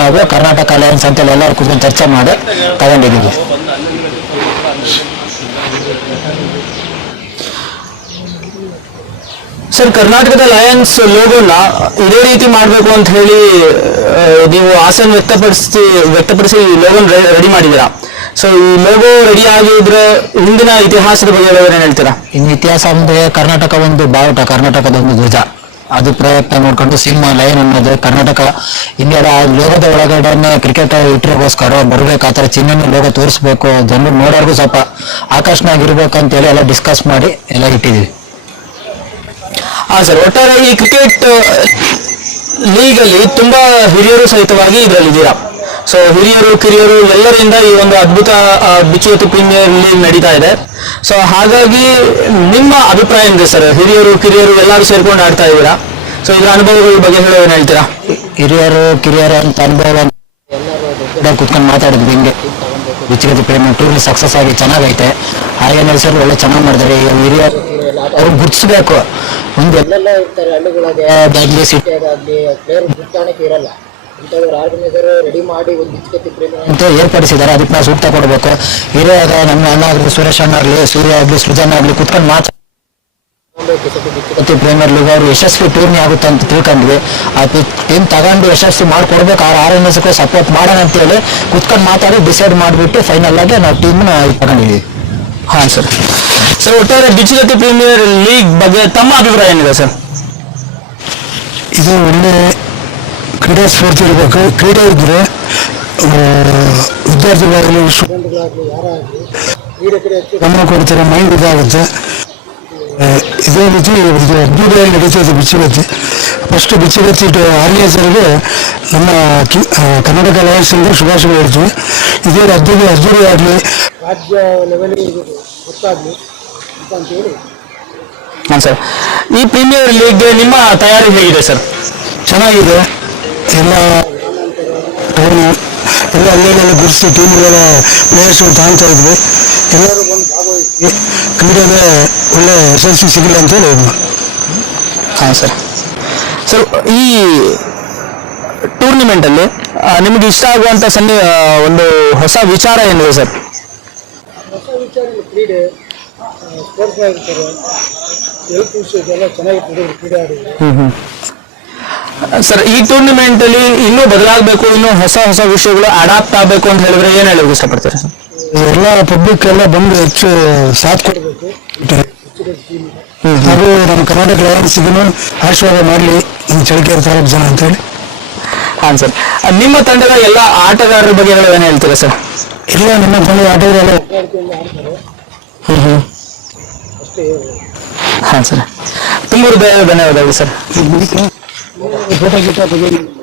ನಾವು ಕರ್ನಾಟಕ ಅಲಯನ್ಸ್ ಅಂತೇಳಿ ಎಲ್ಲರೂ ಕೂತ್ಕೊಂಡು ಚರ್ಚೆ ಮಾಡಿ ತಗೊಂಡಿದ್ದೀವಿ. ಸರ್, ಕರ್ನಾಟಕದ ಲಯನ್ಸ್ ಲೋಗೋನ ಇದೇ ರೀತಿ ಮಾಡಬೇಕು ಅಂತ ಹೇಳಿ ನೀವು ಆಸೆಯನ್ನು ವ್ಯಕ್ತಪಡಿಸಿ ವ್ಯಕ್ತಪಡಿಸಿ ಲೋಗೋನ್ ರೆಡಿ ಮಾಡಿದ್ದೀರಾ? ಸೊ ಈ ಲೋಗೋ ರೆಡಿ ಆಗಿದ್ರೆ ಹಿಂದಿನ ಇತಿಹಾಸದ ಬಗ್ಗೆ ಏನ್ ಹೇಳ್ತೀರಾ? ಇನ್ನು ಇತಿಹಾಸ ಅಂದ್ರೆ ಕರ್ನಾಟಕ ಒಂದು ಬಾವುಟ ಕರ್ನಾಟಕದ ಒಂದು ಧ್ವಜ. ಅದು ಪ್ರಯತ್ನ ನೋಡ್ಕೊಂಡು ಸಿಂಹ ಲೈನ್ ಅನ್ನೋದು ಕರ್ನಾಟಕ ಇಂಡಿಯಾದ ಆ ಲೋಗದ ಒಳಗಡೆ ಕ್ರಿಕೆಟ್ ಇಟ್ಟಿರೋಸ್ಕರ ಬರ್ಬೇಕು ಆ ಥರ ಚಿಹ್ನೆ ಲೋಗೋ ತೋರಿಸ್ಬೇಕು ಜನರು ನೋಡೋರ್ಗು ಸ್ವಲ್ಪ ಆಕರ್ಷಣೆ ಆಗಿರ್ಬೇಕು ಅಂತೇಳಿ ಎಲ್ಲ ಡಿಸ್ಕಸ್ ಮಾಡಿ ಎಲ್ಲ ಇಟ್ಟಿದ್ದೀವಿ. ಹಾ ಸರ್ ಒಟ್ಟಾರೆ ಈ ಕ್ರಿಕೆಟ್ ಲೀಗಲ್ಲಿ ತುಂಬಾ ಹಿರಿಯರು ಸಹಿತವಾಗಿ ಇದರಲ್ಲಿದ್ದೀರಾ ಸೊ ಹಿರಿಯರು, ಕಿರಿಯರು ಎಲ್ಲರಿಂದ ಈ ಒಂದು ಅದ್ಭುತ ಬಿಚ್ಚುವತ್ತು ಪ್ರೀಮಿಯರ್ ಲೀಗ್ ನಡೀತಾ ಇದೆ. ಸೊ ಹಾಗಾಗಿ ನಿಮ್ಮ ಅಭಿಪ್ರಾಯ ಏನಿದೆ ಸರ್? ಹಿರಿಯರು, ಕಿರಿಯರು ಎಲ್ಲರೂ ಸೇರ್ಕೊಂಡು ಆಡ್ತಾ ಇದ್ದೀರಾ? ಸೊ ಇದರ ಅನುಭವಗಳ ಬಗ್ಗೆ ಹೇಳೋ ಏನ್ ಹೇಳ್ತೀರಾ? ಹಿರಿಯರು, ಕಿರಿಯರು ಅಂತ ಅನುಭವ ಕುತ್ಕೊಂಡು ಮಾತಾಡಿದ್ವಿ ಹಿಂಗೆ. ಬಿಚ್ಚುಗತ್ತಿ ಪ್ರೇಮ ಟೂರ್ನಿ ಸಕ್ಸಸ್ ಆಗಿ ಚೆನ್ನಾಗೈತೆ. ಹಾಗೆ ಸರ್ ಒಳ್ಳೆ ಚೆನ್ನಾಗಿ ಮಾಡಿದ್ದಾರೆ. ಹಿರಿಯ ಹಿರಿಯರು ಅವ್ರು ಗುರ್ತಿಸ್ಬೇಕು. ಒಂದು ಎಲ್ಲೆಲ್ಲ ಇರ್ತಾರೆ ಹಳ್ಳಿಗಳಾಗೆ ಎಲ್ಲಾಗ್ಲಿ ಸಿಟಿ ಅದಾಗ್ಲಿ ಪ್ಲೇಯರ್ ಗುರ್ತಾಣಕ್ಕೆ ಇರಲ್ಲ. ಇಂಥವ್ರು ಆರ್ಗನೈಸರ್ ರೆಡಿ ಮಾಡಿ ಒಂದು ಬಿಚ್ಕತ್ತಿ ಪ್ರೇಮ ಅಂತ ಏರ್ಪಡಿಸಿದ್ದಾರೆ. ಅದಕ್ಕೆ ನಾವು ಸೂಕ್ತ ಕೊಡಬೇಕು. ಹಿರಿಯ ನಮ್ಮ ಅಣ್ಣ ಆಗಲಿ ಸುರೇಶ್ ಅಣ್ಣ ಆಗಲಿ ಸೂರ್ಯ ಆಗಲಿ ಸೃಜನ್ ಆಗಲಿ ಕುತ್ಕೊಂಡು ಇವತ್ತು ಪ್ರೀಮಿಯರ್ ಲೀಗ್ ಅವರು ಯಶಸ್ವಿ ಟೂರ್ನಿ ಆಗುತ್ತೆ ಅಂತ ತಿಳ್ಕೊಂಡ್ವಿ ಆ ಟೀಮ್ ತಗೊಂಡು ಯಶಸ್ವಿ ಮಾಡ್ಕೊಡ್ಬೇಕು. ಅವ್ರ ಆರ್ ಎನ್ ಎಸ್ಗೆ ಸಪೋರ್ಟ್ ಮಾಡೋಣ ಅಂತೇಳಿ ಕುತ್ಕೊಂಡು ಮಾತಾಡಿ ಡಿಸೈಡ್ ಮಾಡಿಬಿಟ್ಟು ಫೈನಲ್ ಆಗಿ ನಾವು ಟೀಮ್ನ ತಗೊಂಡಿದ್ದೀವಿ. ಹಾಂ ಸರ್ ಸರ್ ಒಟ್ಟಾರೆ ಬಿಚ್ಚುಗತ್ತಿ ಪ್ರೀಮಿಯರ್ ಲೀಗ್ ಬಗ್ಗೆ ತಮ್ಮ ಅಭಿಪ್ರಾಯ ಏನಿದೆ ಸರ್ ಇದು ಒಳ್ಳೆ ಕ್ರೀಡಾ ಸ್ಫೂರ್ತಿ ಇರಬೇಕು. ಕ್ರೀಡೆ ಇದ್ದರೆ ವಿದ್ಯಾರ್ಥಿಗಳಾಗಲಿ ಸ್ಟೂಡೆಂಟ್ಗಳಾಗಲಿ ಯಾರೇ ಆಗಲಿ ಕ್ರೀಡೆ ಕಡೆ ಹೆಚ್ಚು ಗಮನ ಕೊಡ್ತಾರೆ ಮೈಂಡ್ ಇದಾಗುತ್ತೆ. ಇದೇ ರೀತಿ ಇದು ಅದ್ಭುತವಾಗಿ ನಡೀತದೆ ಬಿಚ್ಚುಗತ್ತಿ ಫಸ್ಟ್ ಬಿಚ್ಚುಗತ್ತಿ ಆರ್ಗನೈಸರ್ಗೆ ನಮ್ಮ ಕಿ- ಕನ್ನಡ ಕರ್ನಾಟಕ ಲಯನ್ಸಿಂದ ಶುಭಾಶಯ ಹೇಳ್ತೀವಿ. ಇದೇ ಅದ್ದೂರಿ ಅದ್ದೂರಿ ಆಗಲಿ ರಾಜ್ಯ ಲೆವೆಲ್ಗೆ ಇದು ಗೊತ್ತಾಗಲಿ ಅಂತ ಅಂತೇಳಿ ಹಾಂ ಸರ್. ಈ ಪ್ರೀಮಿಯರ್ ಲೀಗ್ಗೆ ನಿಮ್ಮ ತಯಾರಿ ಹೇಗಿದೆ ಸರ್? ಚೆನ್ನಾಗಿದೆ. ಎಲ್ಲ ಟೈಮ್ ಎಲ್ಲ ಅಲ್ಲೆಲ್ಲ ಗುರುತಿಸಿ ಟೀಮ್ಗಳ ಪ್ಲೇಯರ್ಸ್ಗಳು ತಗೊಳ್ತಾ ಇದ್ವಿ. ಎಲ್ಲರೂ ಬಂದು ಭಾಗವಹಿಸಿ ಕ್ರೀಡೆಗೆ ಒಳ್ಳೆ ಯಶಸ್ವಿ ಸಿಗಲಿ ಅಂತೇಳಿ ಹಾಂ ಸರ್. ಸರ್ ಈ ಟೂರ್ನಿಮೆಂಟಲ್ಲಿ ನಿಮಗೆ ಇಷ್ಟ ಆಗುವಂಥ ಸನ್ನಿ ಒಂದು ಹೊಸ ವಿಚಾರ ಏನಿದೆ ಸರ್? ಹೊಸ ವಿಚಾರ ಕ್ರೀಡೆ ಸ್ಪೋರ್ಟ್ಸ್ ಆಗಿರ್ತಾರೆ ಹೆಲ್ತ್ ವಿಷಯ ಎಲ್ಲ ಚೆನ್ನಾಗಿ ಕ್ರೀಡೆ ಆಡಿದ್ರೆ ಸರ್ ಈ ಟೂರ್ನಿಮೆಂಟಲ್ಲಿ ಇನ್ನೂ ಬದಲಾಗಬೇಕು ಇನ್ನೂ ಹೊಸ ಹೊಸ ವಿಷಯಗಳು ಅಡಾಪ್ಟ್ ಆಗಬೇಕು ಅಂತ ಹೇಳಿದ್ರೆ ಏನ್ ಹೇಳೋಕೆ ಇಷ್ಟಪಡ್ತೀರಾ ಸರ್? ಎಲ್ಲ ಪಬ್ಲಿಕ್ ಎಲ್ಲ ಬಂದು ಹೆಚ್ಚು ಸಾಥ್ ಕೊಡಬೇಕು. ಹಾಗೂ ನಮ್ಮ ಕರ್ನಾಟಕ ಲಯನ್ಸ್ಗೂ ಆಶೀರ್ವಾದ ಮಾಡಲಿ ಈ ಚಳಿಕೆರೆ ತಾಲೂಕು ಜನ ಅಂತೇಳಿ. ಹಾಂ ಸರ್. ನಿಮ್ಮ ತಂಡದ ಎಲ್ಲ ಆಟಗಾರರ ಬಗ್ಗೆ ಏನು ಹೇಳ್ತೀರಾ ಸರ್? ಇಲ್ಲ ನಮ್ಮ ತಂಡದ ಆಡ್ಕೊಂಡು ಆಡ್ತಾರೆ ಹ್ಞೂ ಹಾಂ ಸರ್. ತುಂಬ ಧನ್ಯವಾದಗಳು ಸರ್. 我不同意，再不。